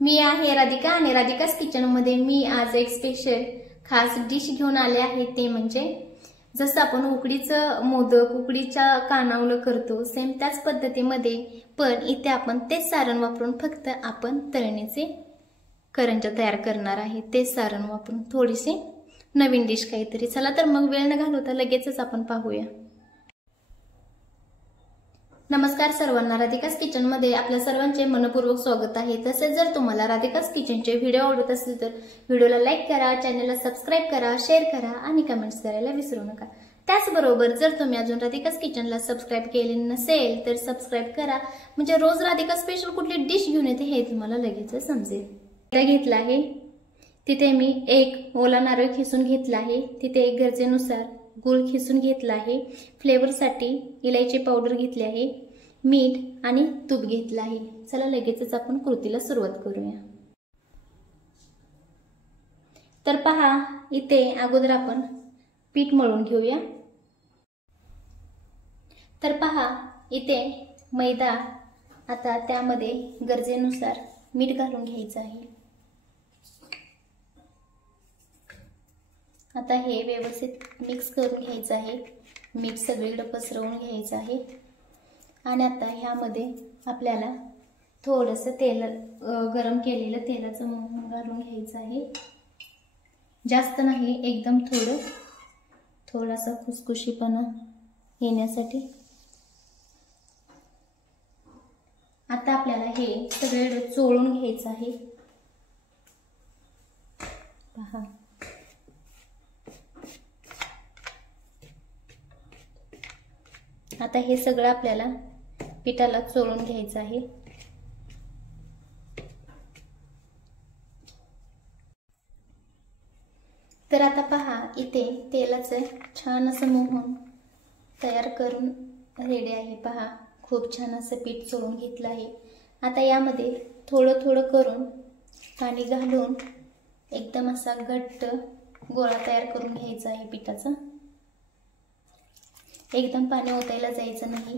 मी आहे राधिका आणि राधिकास किचन मध्ये मी आज एक स्पेशल खास डिश घेऊन आले आहे। ते म्हणजे जसं आपण उकडीचं मोदक उकडीच्या कानावलं करतो सेम त्याच पद्धतीमध्ये, पण इथे आपण तेच सारण वापरून फक्त आपण तळणीचे करंज्या तयार करणार आहे। तेच सारण वापरून थोडीशी नवीन डिश काहीतरी। चला तर मग वेळ न घालवता लगेचच आपण पाहूया। नमस्कार सर्वांना, राधिकास किचन मध्ये आपल्या सर्वांचे मनपूर्वक स्वागत आहे। तसेच जर तुम्हाला राधिकास किचनचे व्हिडिओ आवडत असतील तर व्हिडिओला लाईक करा, चॅनलला सबस्क्राइब करा, शेअर करा आणि कमेंट्स करायला विसरू नका। त्याचबरोबर जर तुम्ही अजून राधिकास किचनला सबस्क्राइब केले नसेल तर सबस्क्राइब करा, म्हणजे रोज राधिका स्पेशल कुठली डिश घेऊन येते हे तुम्हाला लगेच समजेल। मैदा घेतला आहे, तिथे मी एक ओला नारळ खिसून घेतला आहे, तिथे एक गरजेनुसार गूळ खिसून घेतला आहे, फ्लेवरसाठी इलायची पावडर घेतली आहे, मीठ आणि तूप घेतलं आहे। चला लगेचच आपण कृतीला सुरुवात करूया। तर पहा, इथे अगोदर आपण पीठ मळून घेऊया। तर पहा, इथे मैदा, आता त्यामध्ये गरजेनुसार मीठ घालून घ्यायचं आहे। आता हे व्यवस्थित मिक्स करून घ्यायचं आहे, मीठ सगळीकडे पसरवून घ्यायचं आहे। आणि आता ह्यामध्ये आपल्याला थोडंसं तेल, गरम केलेलं तेलाचं मोहन घालून घ्यायचं आहे। जास्त नाही, एकदम थोडासा खुसखुशीपणा येण्यासाठी। आता आपल्याला हे सगळे चोळून घ्यायचं आहे। पहा, आता हे सगळं आपल्याला पिठाला चोळून घ्यायचं आहे। तर आता पहा, इथे तेलाचं छान असं मोहन तयार करून रेडी आहे। पहा, खूप छान असं पीठ चोळून घेतलं आहे। आता यामध्ये थोडं थोडं करून पाणी घालून एकदम असा घट्ट गोळा तयार करून घ्यायचा आहे पिठाचा। एकदम पाणी ओतायला जायचं नाही।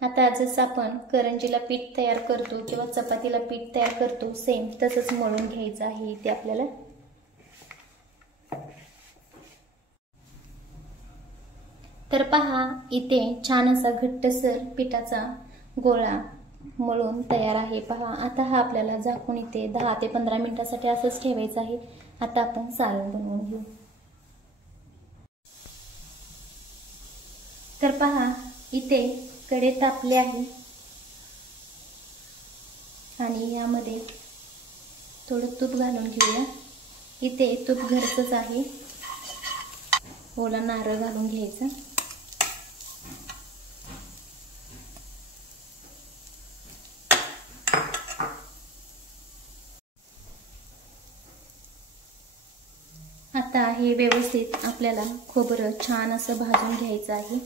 आता जसं आपण करंजीला पीठ तयार करतो किंवा चपातीला पीठ तयार करतो सेम तसंच मळून घ्यायचं आहे इथे आपल्याला। तर पहा, इथे छान असा घट्टसर पिठाचा गोळा मळून तयार आहे। पहा, आता हा आपल्याला झाकून इथे 10 ते 15 मिनिटांसाठी असंच ठेवायचं आहे। आता आपण सारण बनवून घेऊ। तर पहा, इथे कढई तापली आहे आणि यामध्ये थोडं तूप घालून घेऊया। इथे तूप घरचंच आहे, ओला नारळ घालून घ्यायचा। आता हे व्यवस्थित आपल्याला खोबरं छान असं भाजून घ्यायचं आहे।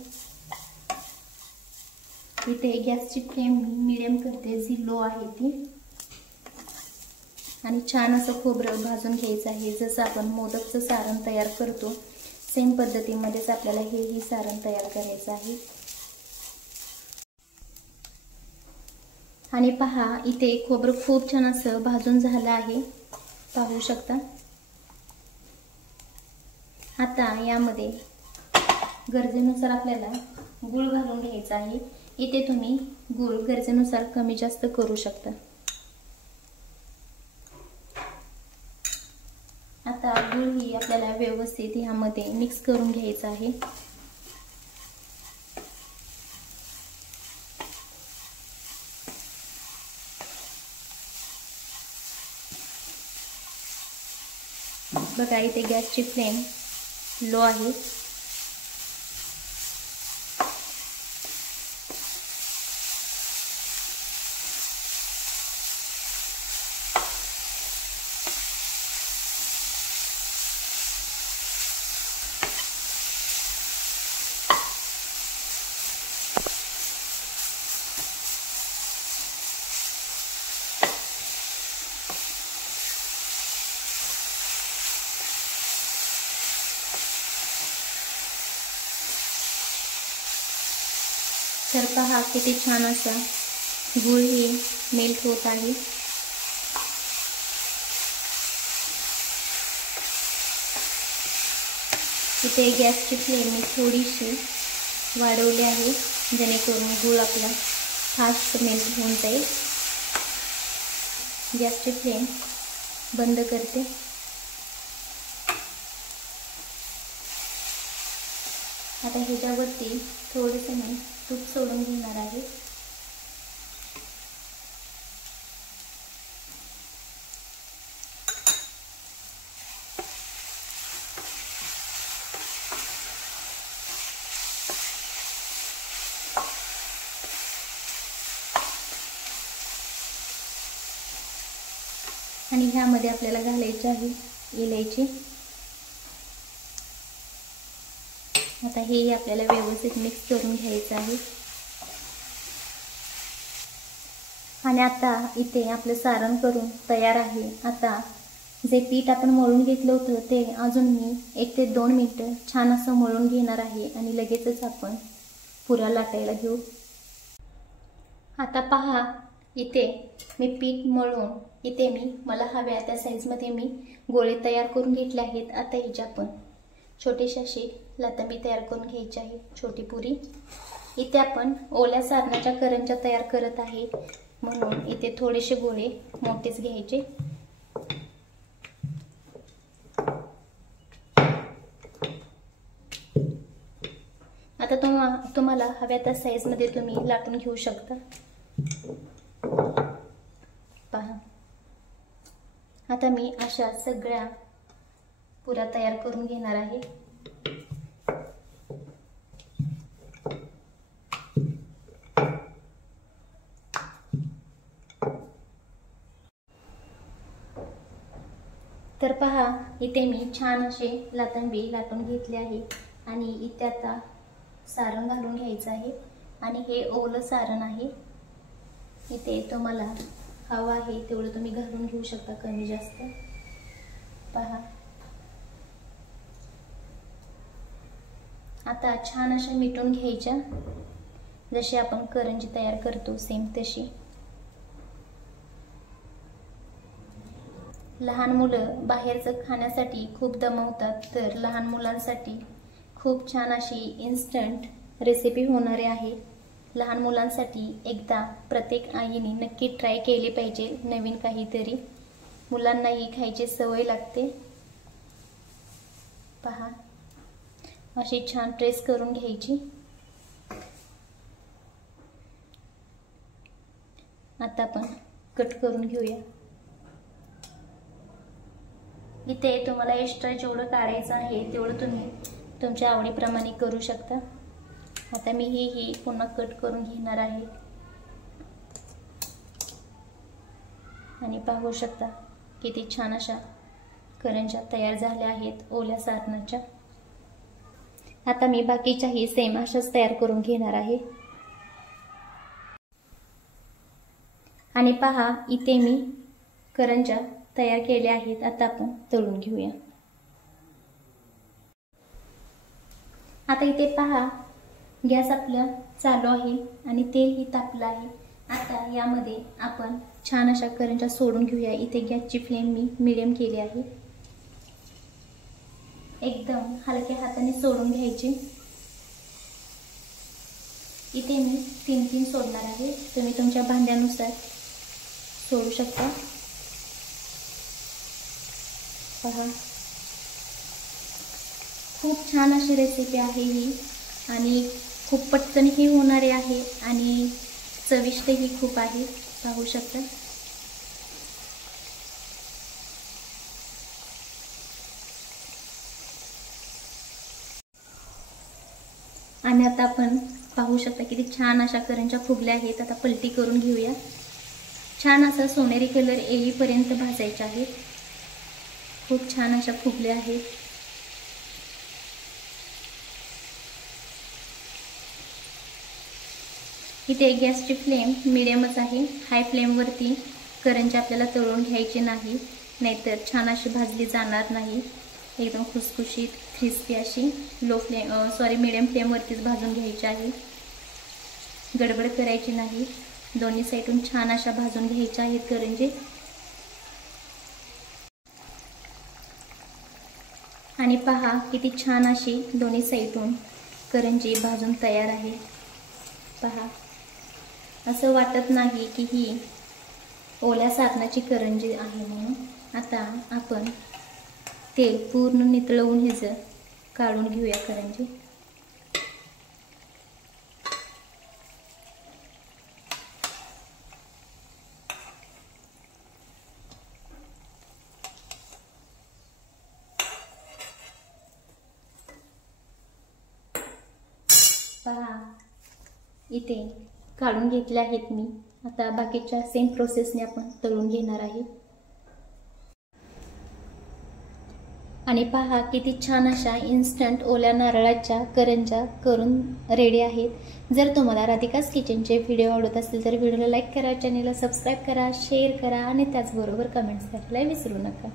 इथे गॅसची फ्लेम मीडियम करते, जी लो आहे ती, आणि छान असं खोबरं भाजून घ्यायचं आहे। जसं आपण मोदकचं सारण तयार करतो सेम पद्धतीमध्येच आपल्याला हे सारण तयार करायचं आहे। आणि पहा, इथे खोबरं खूप छान असं भाजून झालं आहे, पाहू शकता। आता यामध्ये गरजेनुसार आपल्याला गूळ घालून घ्यायचा आहे। इथे तुम्ही गूळ गरजेनुसार कमी जास्त करू शकता। आता गूळ ही आपल्याला व्यवस्थित यामध्ये मिक्स करून घ्यायचं आहे। बघा, इथे गॅसची फ्लेम लो आहे। तर पहा किती छान असा गूळ ही मेल्ट होत आहे। इथे गॅसची फ्लेम मी थोडीशी वाढवली आहे, जेणेकरून गूळ आपला फास्ट मेल्ट होऊन जाईल। गॅसची फ्लेम बंद करते। आता ह्याच्यावरती थोडेसे मी तूप सोडून घेणार आहे। आणि ह्यामध्ये आपल्याला घालायची आहे इलायची। आता हे आपल्याला व्यवस्थित मिक्स करून घ्यायचं आहे। आणि आता इथे आपलं सारण करून तयार आहे। आता जे पीठ आपण मळून घेतलं होतं ते अजून मी 1 ते 2 मिनिटं छान असं मळून घेणार आहे आणि लगेचच आपण पुऱ्या लाटायला घेऊ। आता पहा इथे मी पीठ मळून इथे मला हव्या त्या साईजमध्ये मी गोळे तयार करून घेतले आहेत। आता हिची आपण छोटीशी अशी लाटंबी तयार करून घ्यायची आहे, छोटी पुरी। इथे आपण ओल्या सारणाच्या करंज्या तयार करत आहे, म्हणून इथे थोडेसे गोळे मोठेच घ्यायचे। आता तुम्हाला हव्या त्या साईजमध्ये तुम्ही लाटून घेऊ शकता। पहा आता मी अशा सगळ्या पुऱ्या तयार करून घेणार आहे। तर पहा इथे मी छान असे लाटंबी लाटून घेतले आहे आणि इथे आता सारण घालून घ्यायचं आहे। आणि हे ओलं सारण आहे, इथे तुम्हाला हवा आहे तेवढं तुम्ही घालून घेऊ शकता, कमी जास्त। पहा आता छान अशा मिटून घ्यायच्या, जशी आपण करंजी तयार करतो सेम तशी। लहान मुलं बाहेरचं खाण्यासाठी खूप दमवतात, तर लहान मुलांसाठी खूप छान अशी इन्स्टंट रेसिपी होणारी आहे। लहान मुलांसाठी एकदा प्रत्येक आईने नक्की ट्राय केली पाहिजे, नवीन काहीतरी। मुलांनाही खायची सवय लागते। पहा अशी छान प्रेस करून घ्यायची। आता आपण कट करून घेऊया। इथे तुम्हाला एक्स्ट्रा जेवढं काढायचं आहे तेवढं तुम्ही तुमच्या आवडीप्रमाणे करू शकता। आता मी ही पुन्हा कट करून घेणार आहे आणि पाहू शकता किती छान अशा करंज्या तयार झाल्या आहेत ओल्या सारणाच्या। आता मी बाकीच्याही सेम अशाच तयार करून घेणार आहे। आणि पहा इथे मी करंज्या तयार केल्या आहेत, आता आपण तळून घेऊया। आता इथे पहा गॅस आपला चालू आहे आणि तेलही तापलं आहे। आता यामध्ये आपण छान अशा करंज्या सोडून घेऊया। इथे गॅसची फ्लेम मी मीडियम केली आहे। एकदम हलक्या हाताने सोडून घ्यायची। इथे मी 3 सोडणार आहे, तुम्ही तुमच्या भांड्यानुसार सोडू शकता। पहा खूप छान अशी रेसिपी आहे ही आणि खूप पटकन ही होणारी आहे आणि चविष्ट ही खूप आहे, पाहू शकता। आणि आता आपण पाहू शकता किती छान अशा करंज्या फुगल्या आहेत। आता पलटी करून घेऊया। छान असा सोनेरी कलर येईपर्यंत भाजायचा आहे। खूप छान अशा फुगल्या आहेत। इथे गॅसची फ्लेम मीडियमच आहे, हाय फ्लेमवरती करंज्या आपल्याला तळून घ्यायची नाही, नाहीतर छान अशी भाजली जाणार नाही। एकदम खुसखुशीत क्रिस्पी अशी मीडियम फ्लेमवरतीच भाजून घ्यायची आहे। गडबड करायची नाही, दोन्ही साईडून छान अशा भाजून घ्यायच्या आहेत करंजी। आणि पहा किती छान अशी दोन्ही साईडून करंजी भाजून तयार आहे। पहा, असं वाटत नाही की ही ओल्या सारणाची करंजी आहे म्हणून। आता आपण तेल पूर्ण नितळवून ह्याचं काढून घेऊया करंजी। पहा, इथे काढून घेतले आहेत मी। आता बाकीच्या सेम प्रोसेसने आपण तळून घेणार आहे। आणि पहा किती छान अशा इन्स्टंट ओल्या नारळाच्या करंज्या करून रेडी आहेत। जर तुम्हाला राधिकास किचनचे व्हिडिओ आवडत असतील तर व्हिडिओला लाईक करा, चॅनलला सबस्क्राईब करा, शेअर करा आणि त्याचबरोबर कमेंट्स करायला विसरू नका।